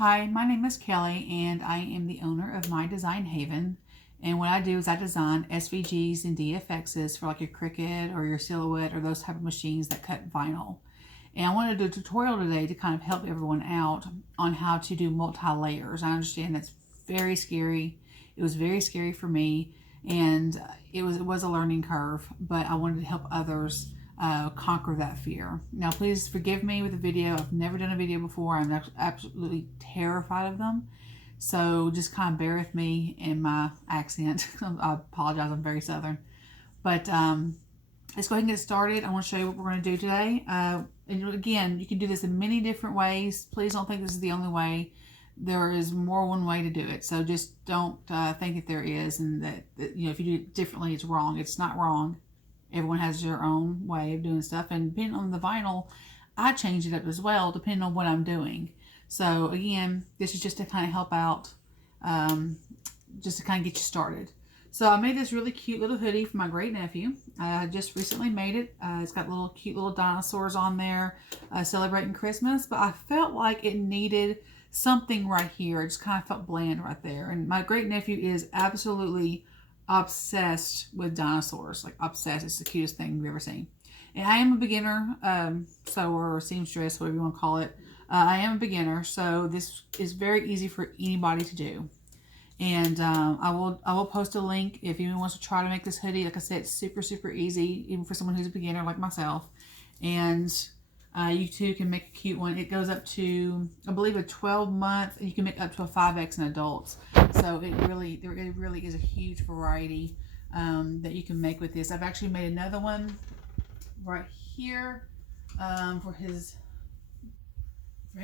Hi, my name is Kelly and I am the owner of My Design Haven. And what I do is I design SVGs and DFXs for like your Cricut or your Silhouette or those type of machines that cut vinyl. And I wanted to do a tutorial today to kind of help everyone out on how to do multi-layers. I understand that's very scary. It was very scary for me, and it was a learning curve, but I wanted to help others conquer that fear. Now, please forgive me with the video. I've never done a video before. I'm absolutely terrified of them. So just kind of bear with me and my accent. I apologize, I'm very Southern. But let's go ahead and get started. I want to show you what we're going to do today. And again, you can do this in many different ways. Please don't think this is the only way. There is more one way to do it. So just don't think that there is, and that if you do it differently, it's wrong. It's not wrong. Everyone has their own way of doing stuff, and depending on the vinyl, I change it up as well depending on what I'm doing. So again, this is just to kind of help out, just to kind of get you started. So I made this really cute little hoodie for my great nephew. I just recently made it. It's got cute little dinosaurs on there celebrating Christmas, but I felt like it needed something right here. It just kind of felt bland right there. And my great nephew is absolutely obsessed with dinosaurs, like obsessed. It's the cutest thing you've ever seen. And I am a beginner sewer or seamstress, whatever you want to call it. I am a beginner, so this is very easy for anybody to do. And I will post a link if anyone wants to try to make this hoodie. Like I said, it's super, super easy, even for someone who's a beginner like myself. And you too can make a cute one. It goes up to, I believe, a 12-month, and you can make up to a 5X in adults. So there really is a huge variety that you can make with this. I've actually made another one right here for him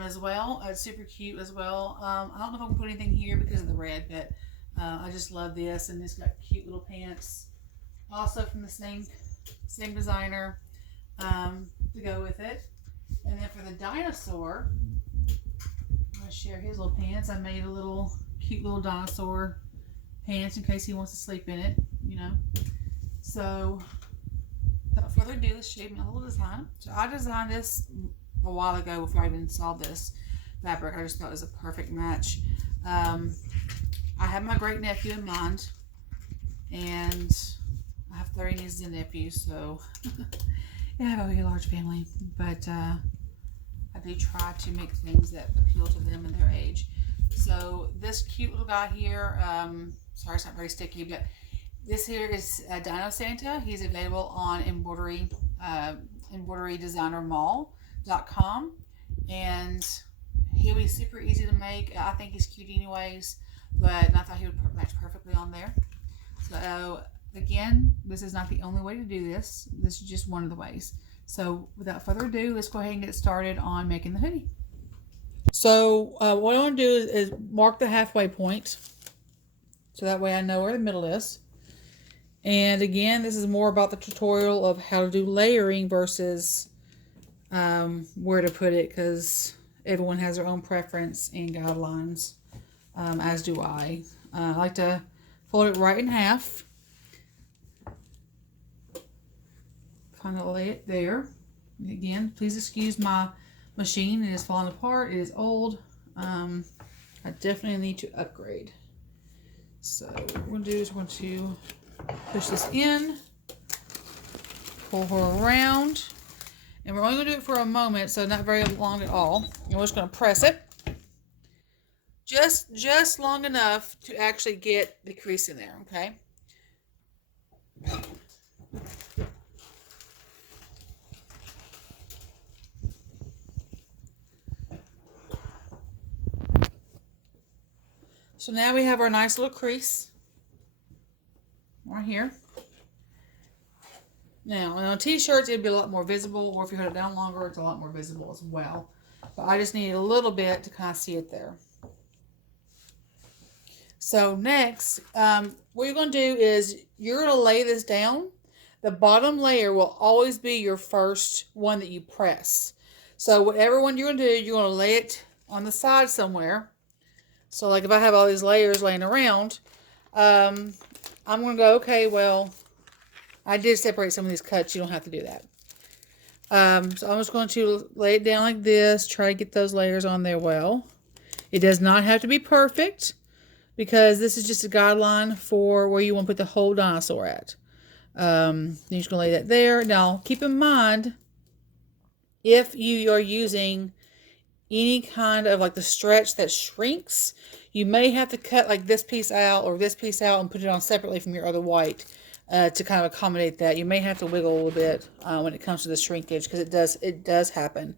as well. It's super cute as well. I don't know if I can put anything here because of the red, but I just love this, and it's got cute little pants, also from the same designer to go with it. And then for the dinosaur, I'm going to share his little pants. I made a little cute little dinosaur pants in case he wants to sleep in it, So without further ado, let's show you my little design. So I designed this a while ago before I even saw this fabric. I just thought it was a perfect match. I have my great nephew in mind, and I have 30 nieces and nephews, so I have a very large family, but I do try to make things that appeal to them and their age. So this cute little guy here, sorry it's not very sticky, but this here is Dino Santa. He's available on Embroidery, embroiderydesignermall.com, and he'll be super easy to make. I think he's cute anyways, but I thought he would match perfectly on there. So again, this is not the only way to do this. This is just one of the ways. So without further ado, let's go ahead and get started on making the hoodie. So what I want to do is mark the halfway point, so that way I know where the middle is. And again, this is more about the tutorial of how to do layering versus where to put it, because everyone has their own preference and guidelines, as do I. I like to fold it right in half. Kind of lay it there. Again, please excuse my machine. It is falling apart. It is old. I definitely need to upgrade. So what we're going to do is we're going to push this in, pull her around, and we're only going to do it for a moment, so not very long at all. And we're just going to press it just long enough to actually get the crease in there, okay? So now we have our nice little crease right here. Now, on t-shirts, it'd be a lot more visible, or if you hold it down longer, it's a lot more visible as well. But I just need a little bit to kind of see it there. So next, what you're going to do is you're going to lay this down. The bottom layer will always be your first one that you press. So whatever one you're going to do, you're going to lay it on the side somewhere. So like if I have all these layers laying around, I'm going to go, okay, well, I did separate some of these cuts. You don't have to do that. So I'm just going to lay it down like this, try to get those layers on there well. It does not have to be perfect because this is just a guideline for where you want to put the whole dinosaur at. You're just going to lay that there. Now, keep in mind, if you are using any kind of like the stretch that shrinks, you may have to cut like this piece out or this piece out and put it on separately from your other white to kind of accommodate that. You may have to wiggle a little bit when it comes to the shrinkage because it does happen.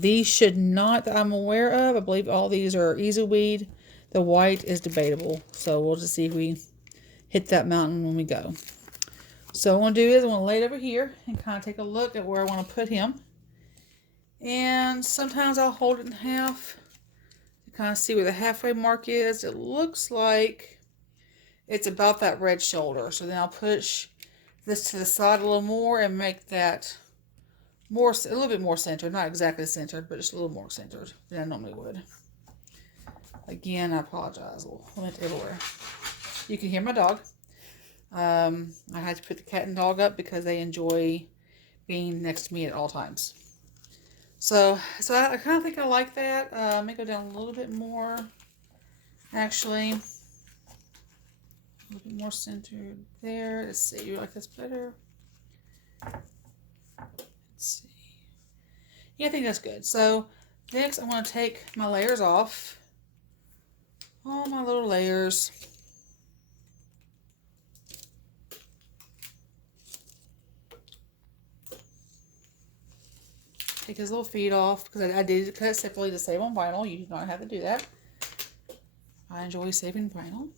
These should not, that I'm aware of. I believe all these are easy weed. The white is debatable, so we'll just see if we hit that mountain when we go. So what I want to do is I want to lay it over here and kind of take a look at where I want to put him. And sometimes I'll hold it in half to kind of see where the halfway mark is. It looks like it's about that red shoulder. So then I'll push this to the side a little more and make that a little bit more centered. Not exactly centered, but just a little more centered than I normally would. Again, I apologize. I went everywhere. You can hear my dog. I had to put the cat and dog up because they enjoy being next to me at all times. So I kind of think I like that. Let me go down a little bit more. Actually, a little bit more centered there. Let's see. You like this better? Let's see. Yeah, I think that's good. So next, I want to take my layers off. All my little layers. Take his little feet off because I did cut it separately to save on vinyl. You do not have to do that. I enjoy saving vinyl.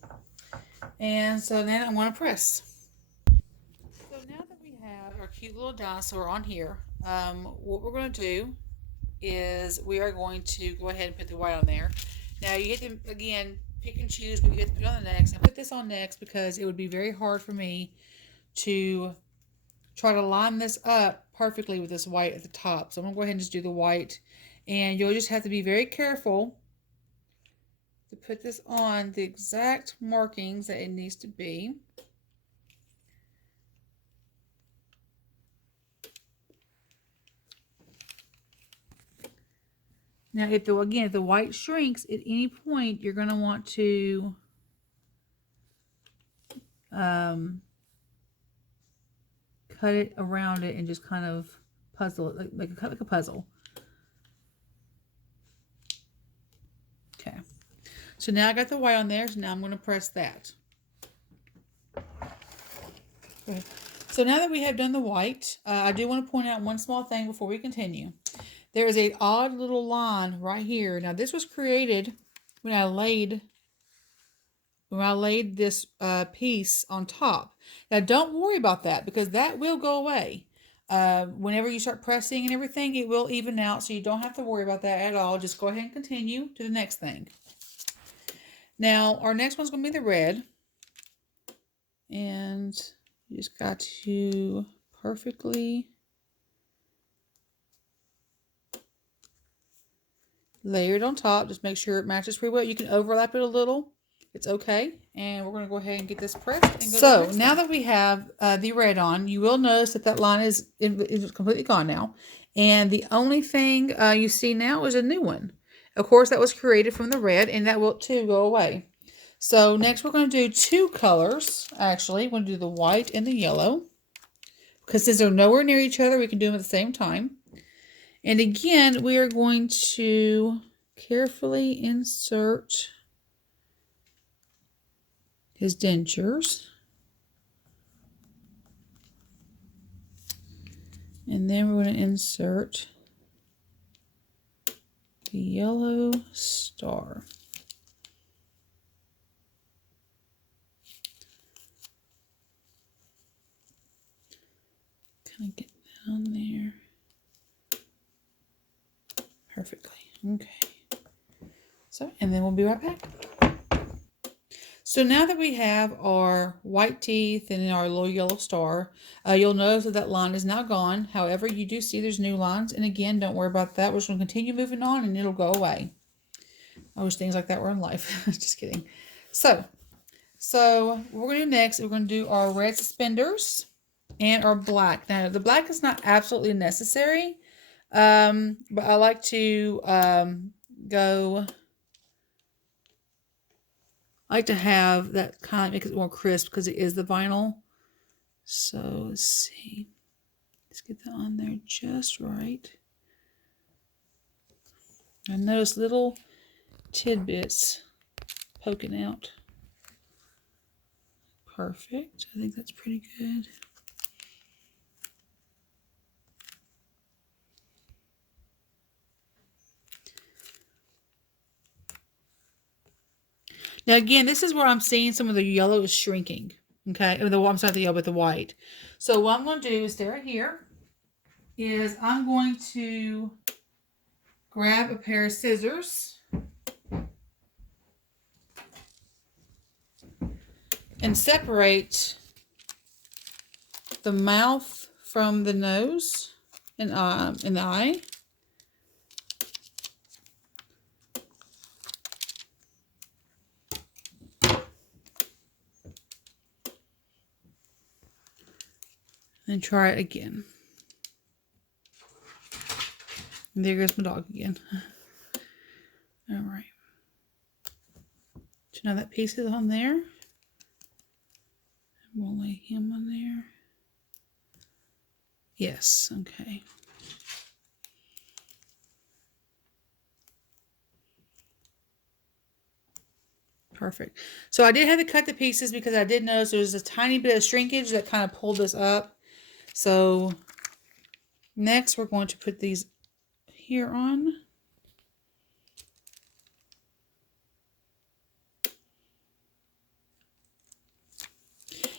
And so then I'm going to press. So now that we have our cute little dinosaur on here, what we're going to do is we are going to go ahead and put the white on there. Now you get to, again, pick and choose what you get to put on the next. I put this on next because it would be very hard for me to try to line this up perfectly with this white at the top. So I'm going to go ahead and just do the white. And you'll just have to be very careful to put this on the exact markings that it needs to be. Now, if the white shrinks at any point, you're going to want to cut it around it and just kind of puzzle it, like a puzzle. Okay. So now I got the white on there, so now I'm going to press that. Okay. So now that we have done the white, I do want to point out one small thing before we continue. There is an odd little line right here. Now this was created when I laid this piece on top. Now don't worry about that because that will go away. Whenever you start pressing and everything, it will even out, so you don't have to worry about that at all. Just go ahead and continue to the next thing. Now our next one's going to be the red. And you just got to perfectly layer it on top. Just make sure it matches pretty well. You can overlap it a little. It's okay. And we're going to go ahead and get this pressed. And go so now that we have the red on, you will notice that that line is completely gone now. And the only thing you see now is a new one. Of course, that was created from the red, and that will too go away. So next we're going to do two colors. Actually, we're going to do the white and the yellow. Because since they're nowhere near each other, we can do them at the same time. And again, we are going to carefully insert his dentures. And then we're going to insert the yellow star. Kind of get down there perfectly. Okay. So, and then we'll be right back. So now that we have our white teeth and our little yellow star, you'll notice that that line is now gone. However, you do see there's new lines. And again, don't worry about that. We're just going to continue moving on and it'll go away. I wish things like that were in life. Just kidding. So what we're going to do next, we're going to do our red suspenders and our black. Now, the black is not absolutely necessary, but I like to go I like to have that kind of make it more crisp because it is the vinyl. So let's see. Let's get that on there just right. I notice little tidbits poking out. Perfect. I think that's pretty good. Now again, this is where I'm seeing some of the yellow is shrinking. Okay, or I'm sorry, the yellow, but the white. So what I'm going to do is stay right here. Is I'm going to grab a pair of scissors and separate the mouth from the nose and the eye. And try it again. And there goes my dog again. All right. So now that piece is on there. We'll lay him on there. Yes, okay. Perfect. So I did have to cut the pieces because I did notice there was a tiny bit of shrinkage that kind of pulled this up. So next we're going to put these here on.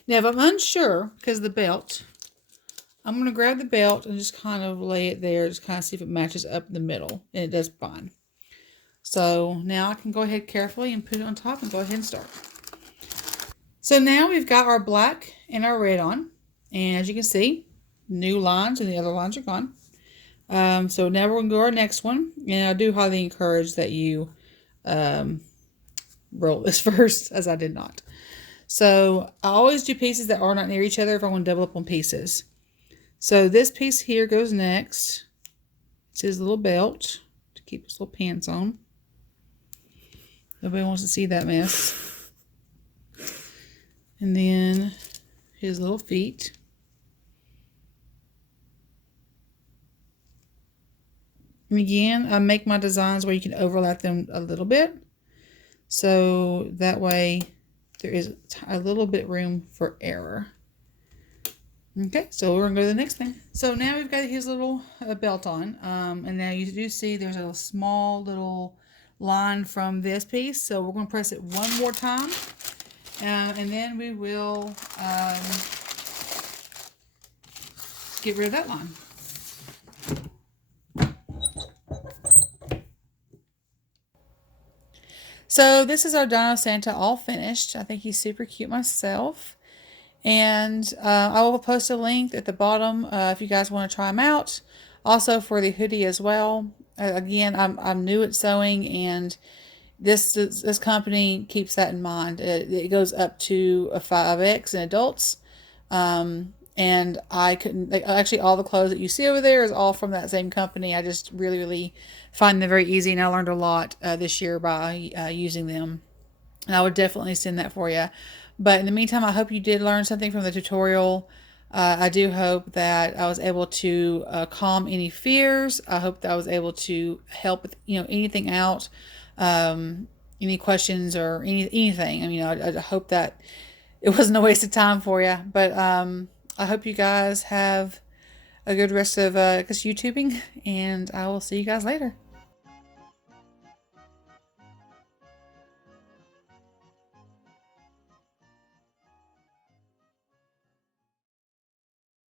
Now if I'm unsure because of the belt, I'm going to grab the belt and just kind of lay it there, just kind of see if it matches up in the middle, and it does fine. So now I can go ahead carefully and put it on top and go ahead and start. So now we've got our black and our red on, and as you can see, new lines and the other lines are gone. So now we're going to go to our next one, and I do highly encourage that you roll this first, as I did not. So I always do pieces that are not near each other if I want to double up on pieces. So this piece here goes next. It's his little belt to keep his little pants on. Nobody wants to see that mess. And then his little feet. And again, I make my designs where you can overlap them a little bit. So that way there is a little bit room for error. Okay, so we're going to go to the next thing. So now we've got his little belt on. And now you do see there's a small little line from this piece. So we're going to press it one more time. And then we will get rid of that line. So this is our Dino Santa all finished. I think he's super cute myself. And I will post a link at the bottom if you guys want to try them out. Also for the hoodie as well. Again, I'm new at sewing, and this company keeps that in mind. It goes up to a 5X in adults. And I couldn't, actually all the clothes that you see over there is all from that same company. I just really find them very easy, and I learned a lot this year by using them. And I would definitely send that for you. But in the meantime, I hope you did learn something from the tutorial. I do hope that I was able to calm any fears. I hope that I was able to help with anything out, any questions or anything. I mean, I hope that it wasn't a waste of time for you. But I hope you guys have a good rest of YouTubing, and I will see you guys later.